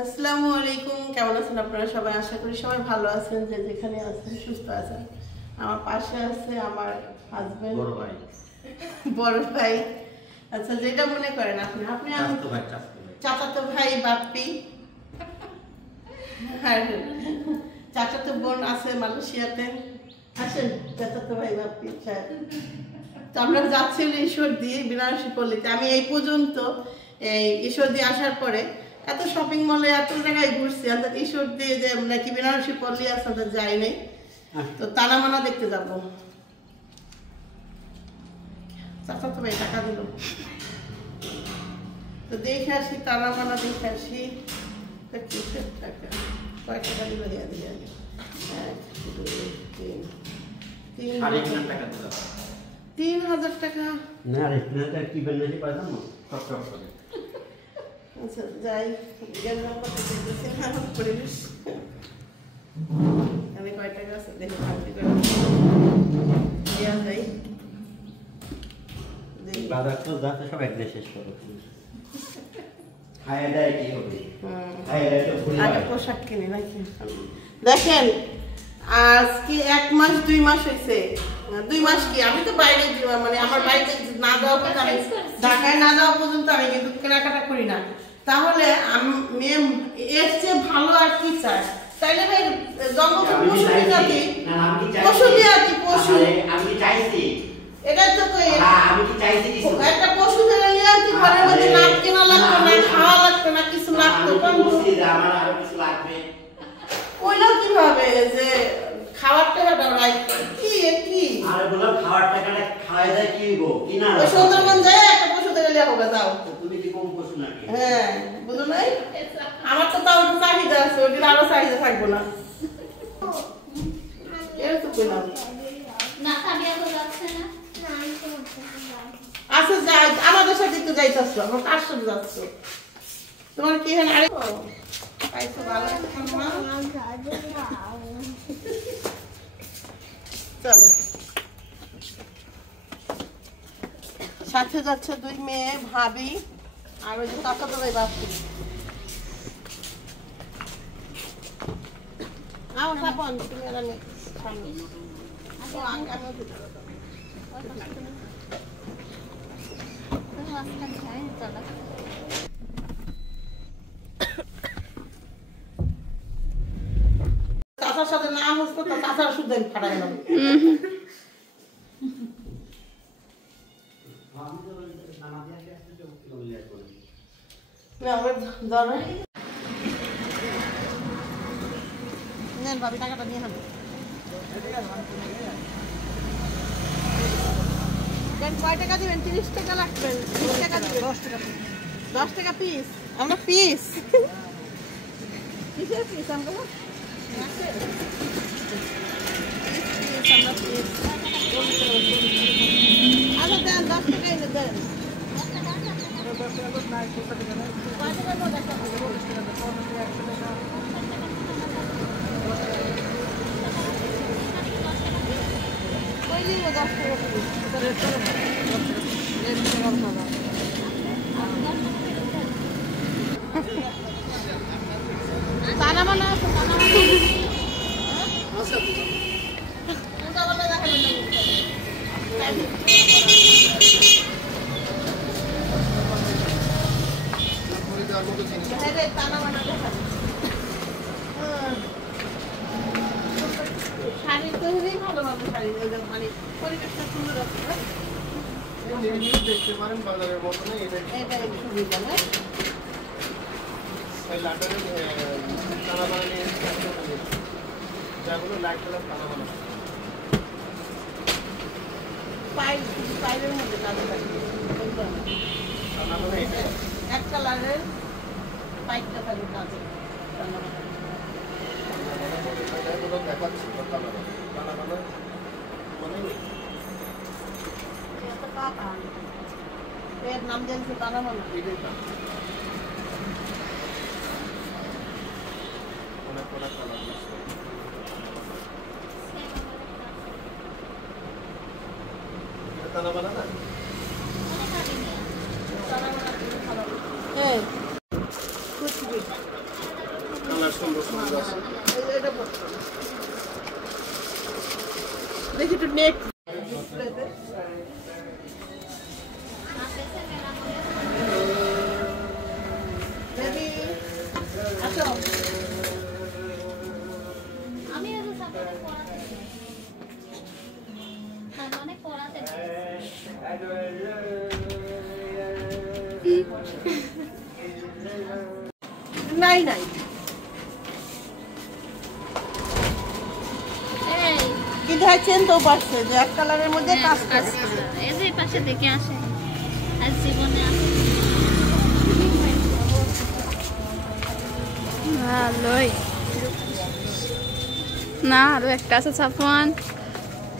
আসসালামু আলাইকুম, কেমন আছেন আপনারা সবাই? আশা করি সবাই ভালো আছেন, যে যেখানে আছেন সুস্থ আছেন। আমার পাশে আছে আমার হাজবেন্ড, বড় ভাই। আচ্ছা, যেটা মনে করেন আপনি। আপনি চাচাতো ভাই বাপ্পি, আর চাচাতো বোন আছে মালয়েশিয়াতে। আসেন চাচাতো ভাই বাপ্পি সাহেব। তো আমরা যাচ্ছি ঈশ্বরদী বেনারসি পল্লীতে। আমি এই পর্যন্ত এই ঈশ্বরদী আসার পরে এত শপিং মলে এত জায়গায় ঘুরছি, অর্থাৎ ঈশ্বরদী যে নাকি বেনারসি পল্লী আছে ওটা যাই নাই। তো তানামানা দেখতে যাব। চাচা তো ভাই টাকা দিল, তো দেখে আসি তানামানা, দেখে আসি কিসের টাকা, কয়েক টাকা দিল দিয়ে দিয়ে 3,000 টাকা। না রে, কি বেনারসি পাইলাম না। আচ্ছা যাই, গেলাম পরিবেশ আমি কয় টাকা আছে দেখে ভাবতে করে দেওয়া যায়। বাজার তো যাচ্ছে সব একদিন শেষ করো। খাইয়া দেয় কি হবে? আগে পোশাক কিনি নাকি? দেখেন আজকে 1 মাস 2 মাস হয়েছে। 2 মাস কি, আমি তো বাইরে মানে আমার বাড়িতে না যাওয়া পর্যন্ত, আমি ঢাকায় না যাওয়া পর্যন্ত আমি কিন্তু কেনাকাটা করি না। তাহলে মেয়ে এর চেয়ে ভালো আর কি চায়? তাইলে ভাই জঙ্গল পশু জাতি, পশু দিয়ে আর কি পশু আমি চাইছি, এটা তো আমি কি চাইছি কিছু একটা পশু ধরে নিয়ে আর কি ঘরের মধ্যে নাক কেনা লাগতো না, খাওয়া লাগতো না, কিছু লাগতো আমার আরো কিছু লাগবে। ওইটা কিভাবে যে খাওয়ার টাকাটা কি কি আরে বললাম খাওয়ার টাকাটা খাওয়া যায় কি গো, কি না ওই সুন্দরবন যায় একটা পশু ধরে নিয়ে হবে যাও। তুমি কি কম পশু নাকি? হ্যাঁ বুঝো নাই, আমার তো তাও একটু চাহিদা আছে, ওইটা আরো চাহিদা থাকবো না। এর তো কইলাম না খাবি এখন যাচ্ছে না। আচ্ছা যাই, আমাদের সাথে একটু যাইতেছো, আমার কার সাথে যাচ্ছ? তোমার কি হ্যাঁ? আরে পাইছো ভালো চলো। সাথে যাচ্ছে 2 মেয়ে, ভাবি আর ওই যে কাকা তো ভাই বাপু। আমার সাপন তুমি আর আমি সামনে আমি চাচার সাথে না হচ্ছে তো চাচার শুদ্ধ ফাটা গেলাম। ভাবি টাকাটা নিয়ে হবে কয় টাকা দিবেন? 30 টাকা লাগবেন, 30 টাকা দিবেন, 10 টাকা পিস। আমরা পিস কিসের পিস? আমরা আচ্ছা দেন 10 টাকা এনে দেন। তানামানা আছে, শাড়ি তো ভালো ভালো শাড়ি, মানে পরিবেশটা সুন্দর আছে। দেখতে পারেন বাজারের মতো না, এটা সুবিধা না। পাইলের মধ্যে কাজে থাকে এক কালারের পাইকটা থাকে কাজে। এর নাম জানছে তারা মানে তারা বানা না তারা বানা খাবার। কালার সুন্দর সুন্দর আছে। দেখি একটু নেক আমি এত সাপোর্ট পড়াতে চাই অনেক পড়াতে চাই নাই নাই এই কি দেখছেন তো পারছে যে এক কালারের মধ্যে কাজ করছে এই যে পাশে দেখে আসে আজ জীবনে আসে ভালোই না আরো একটা আছে সাফওয়ান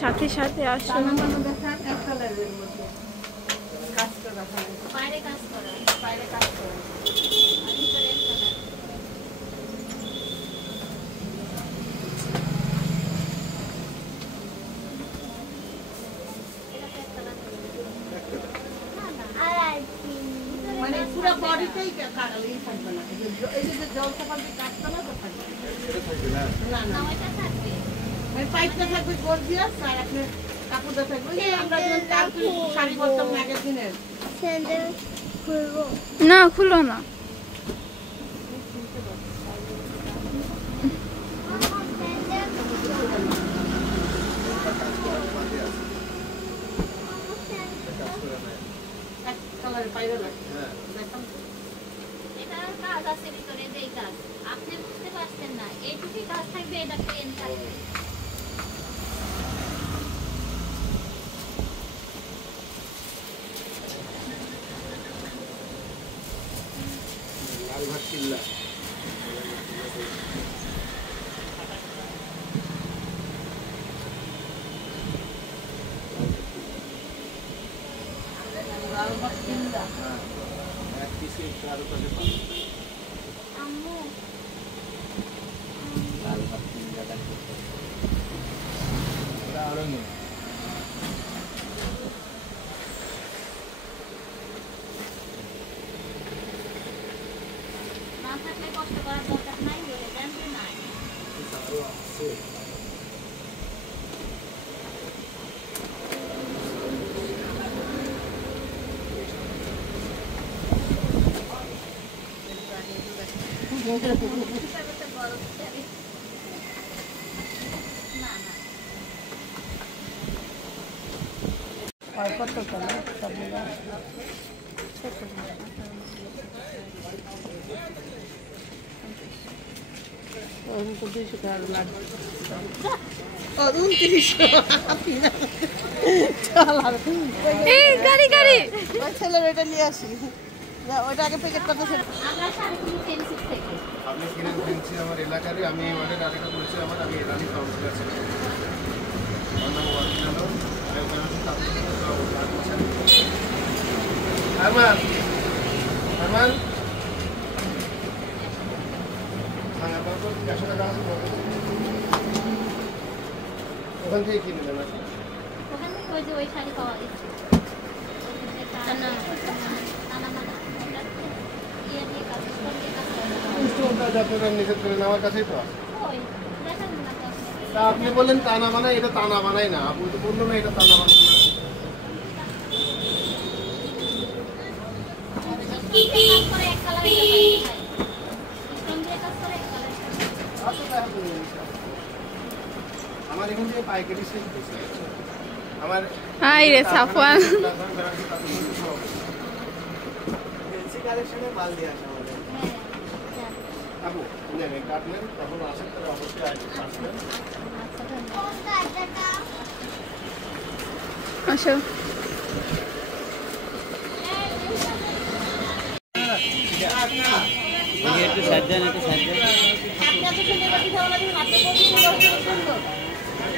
সাথে সাথে আসো দেখান এক কালারের মধ্যে কাজ করা হয় বাইরে কাজ করে বাইরে কাজ করে আমি করে একটা মানে পুরো বডিতেই কালারই থাকবে না এই যে জল চাপা দিয়ে কাটতে না তো থাকবে না না ওইটা থাকবে মানে পাইপটা থাকবে গর্জিয়াস আর আপনি কাপড়টা থাকবে এই যে আমরা যখন কালকে শাড়ি করতাম ম্যাগাজিনের না খুলো না এক কালারের বাইরে লাগে দেখুন এটা কাজ আছে ভিতরে যেই কাজ আপনি বুঝতে পারছেন না এইটুকুই কাজ থাকবে এটা প্লেন থাকবে লালবাগ কিল্লা এক পিসে একটু আরো কাছে পাবো আম্মু লালবাগ কিল্লাটা ওরা আরো নেই না থাকলে কষ্ট করার দরকার নাই বলে জানতে নাই আরো আছে না না আর কত কালার সবগুলো তো 200 টাকা লাগবে ও 2900 চল আর এই গাড়ি গাড়ি ওই ছেলের ওইটা নিয়ে আসি না ওইটা আগে প্যাকেট করতে ছিল আমরা শাড়ি কিনি ফেন্সি থেকে আপনি কিনেন ফেন্সি আমার এলাকারই আমি অনেক আরেকটা করেছি আমি এলানি কাউন্সিল আছে আরমান আরমান ওখান থেকে কিনে দেন ওখান থেকে ওই যে ওই শাড়ি পাওয়া যাচ্ছে টানা মানা ইয়ে দিয়ে কাজ করে কাজ করে যতটা নিষেধ করেন আমার কাছেই তো আছে ওই দেখেন না তো তা আপনি বললেন টানা বানাই এটা টানা বানাই না আপনি তো বললো না এটা টানা বানাই না কাজ করে এক কালার স্টোন দিয়ে কাজ করে এক কালার আমার এখান থেকে পাইকারি সেল হয়েছে আমার হাই রে সাফওয়ান কালেকশনে মাল দিয়ে আসা আমাদের হ্যাঁ আপু নেন কাটলেন তখন আসেন তাহলে অবশ্যই আসবেন আসো একটু সাইড দেন একটু সাইড দেন আপনি এত সুন্দর করে খাওয়া দিন আপনি কত সুন্দর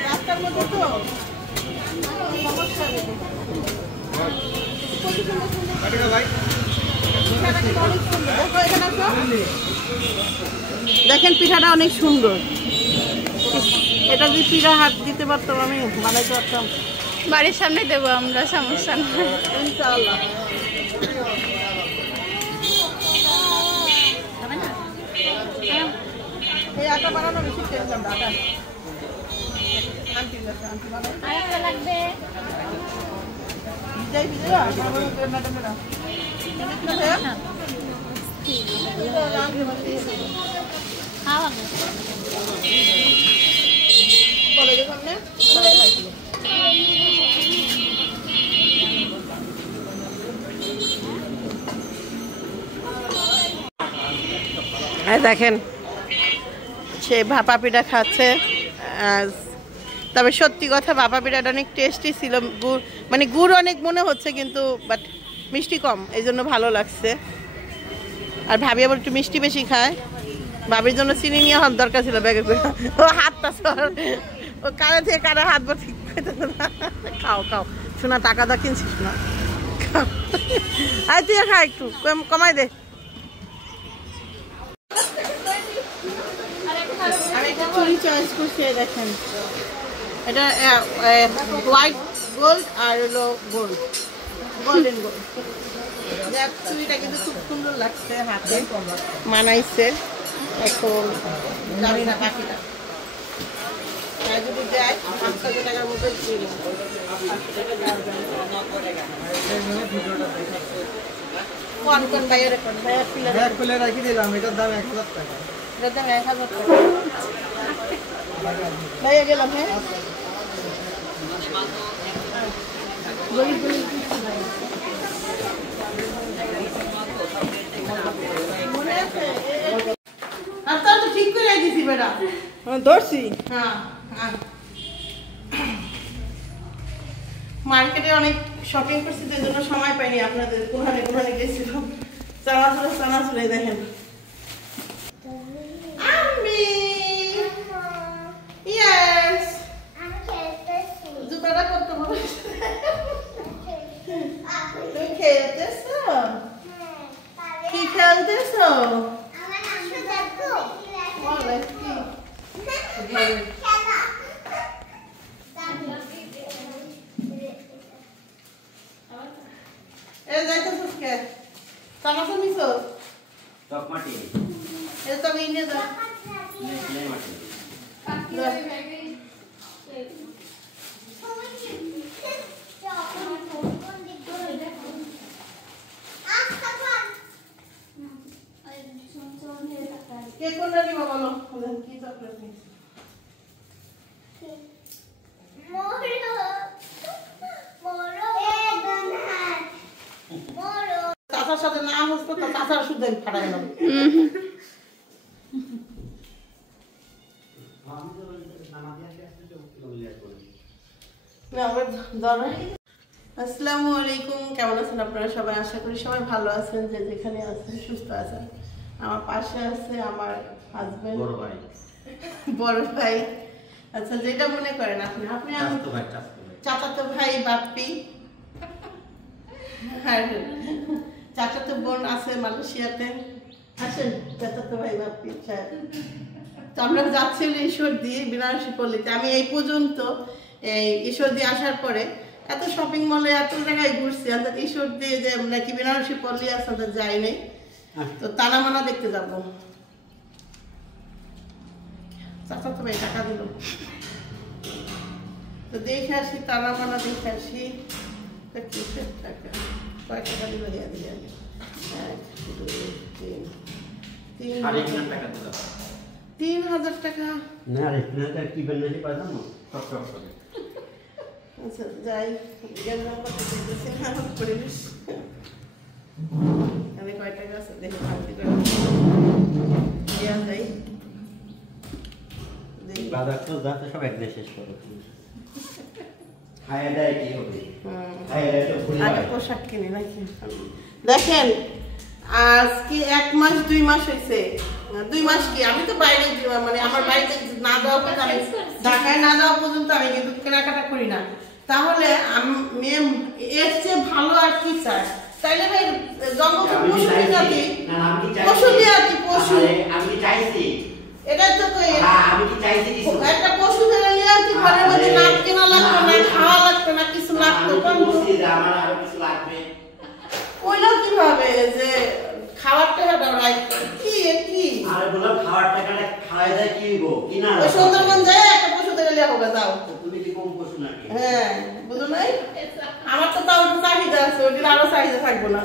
রাস্তার মধ্যে তো সমস্যা নেই কত সুন্দর সুন্দর কাটিকা ভাই পিঠাটা কিন্তু অনেক সুন্দর দেখো এখানে আসো দেখেন পিঠাটা অনেক সুন্দর এটা যদি পিঠা হাত দিতে পারতাম আমি বানাইতে পারতাম বাড়ির সামনে দেবো আমরা সমস্যা না ইনশাআল্লাহ হবে না একা বানানো বেশি খেলাম দাদা আন্টি বানাই আরেকটা লাগবে। বিজয় ম্যাডামেরা খাওয়া কলেজের সামনে দেখেন সে ভাপা পিঠা খাচ্ছে। তবে সত্যি কথা ভাপা পিঠাটা অনেক টেস্টি ছিল, গুড় মানে গুড় অনেক মনে হচ্ছে কিন্তু বাট মিষ্টি কম, এই জন্য ভালো লাগছে। আর ভাবি আবার একটু মিষ্টি বেশি খায়, ভাবির জন্য চিনি নিয়ে হওয়ার দরকার ছিল ব্যাগে করে। ও হাতটা ও কারে থেকে কারে হাত বার ঠিক খাও খাও শোনা, টাকা দা কিনছিস না খাও। আর তুই খা একটু কমাই দে। চুরি চয়েস করছে দেখেন, এটা হোয়াইট গোল্ড আর হলো গোল্ড, গোল্ডেন গোল্ড। চুরিটা কিন্তু খুব সুন্দর লাগছে, হাতে মানাইছে। এখন জানি না বাকিটা যদি যায় 5,000 টাকার মতো কোন কোন বাইরে কোন ভাইয়া খুলে রাখি দিলাম। এটার দাম 1,00,000 টাকা। এটার দাম 1,000 টাকা ভাইয়া গেলাম। হ্যাঁ ঠিক করে দিছি বেটা, ধরছি। হ্যাঁ মার্কেটে অনেক শপিং করছি, যে জন্য সময় পাইনি আপনাদের। কোরআনে কোরআনে গেছিলাম, চানাচুরে দেখেন। আমি ইয়েস জুতাটা করতে বলে তুমি খেলতেছো? কি খেলতেছো? চাচার সাথে না হতো তো চাচার শুদ্ধ ফাটা গেল। আসসালামু আলাইকুম, কেমন আছেন আপনারা সবাই? আশা করি সবাই ভালো আছেন, যে যেখানে আছেন সুস্থ আছেন। আমার পাশে আছে আমার হাজবেন্ড, বড় ভাই। আচ্ছা যেটা মনে করেন আপনি, আপনি চাচাতো ভাই বাপ্পি, আর চাচাতো বোন আছে মালয়েশিয়াতে। আসেন চাচাতো ভাই বাপ্পি। তো আমরা যাচ্ছি ঈশ্বরদী বেনারসি পল্লীতে। আমি এই পর্যন্ত এই ঈশ্বরদী আসার পরে এত শপিং মলে এত জায়গায় ঘুরছি, অর্থাৎ ঈশ্বরদী যে নাকি বেনারসি পল্লী আছে অর্থাৎ যাই নাই। তো তানামানা দেখতে যাব। চাচা তো ভাই টাকা দিল, তো দেখে আসি তানামানা দেখে আসি। কিসের টাকা, কয় টাকা দিল? 1 2 3 3,000 টাকা। আচ্ছা যাই পরিবেশ কয় টাকা আছে দেখে যাই। পোশাক কিনি নাকি দেখেন। আজকে 1 মাস 2 মাস হয়েছে। 2 মাস কি, আমি তো বাইরে মানে আমার বাড়িতে না যাওয়া পর্যন্ত, আমি ঢাকায় না যাওয়া পর্যন্ত আমি কিন্তু কেনাকাটা করি না। তাহলে এর চেয়ে ভালো আর কি চাই? তাইলে ভাই জঙ্গল পশু জাতি, পশু জাতি, পশু এটা তো একটা পশু ধরে নিয়ে আসি, ঘরের মধ্যে নাক কেনা লাগতো না, খাওয়া লাগতো না, কিছু লাগতো। ওইটাও কিভাবে যে খাওয়ার টাকা দাও রাই কি কি আরে বললাম খাওয়ার টাকাটা খাওয়া যায় কি গো কি না ওই সুন্দরবন যায় একটা পশু দেখে লিয়া হবে যাও তুমি কি কম পশু নাকি হ্যাঁ বুঝো নাই আমার তো তাও চাহিদা আছে ওটির আরো চাহিদা থাকবো না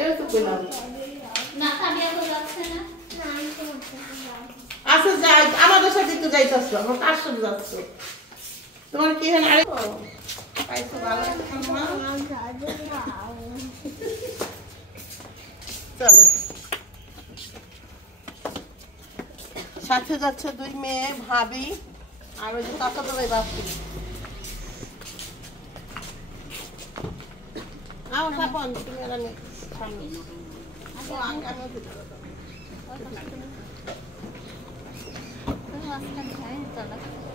এর তো কইলাম না সাবিয়া তো যাচ্ছে না আচ্ছা যাই আমাদের সাথে একটু যাইতেছো আমার কার সাথে যাচ্ছ তোমার কি হ্যাঁ আরে পাইছো ভালো চলো সাথে যাচ্ছে দুই মেয়ে ভাবি আর ওই যে কাকা তো ভাই বাপু আমার সাপন তুমি আর আমি সামনে আমি তুমি আসলে খাই তো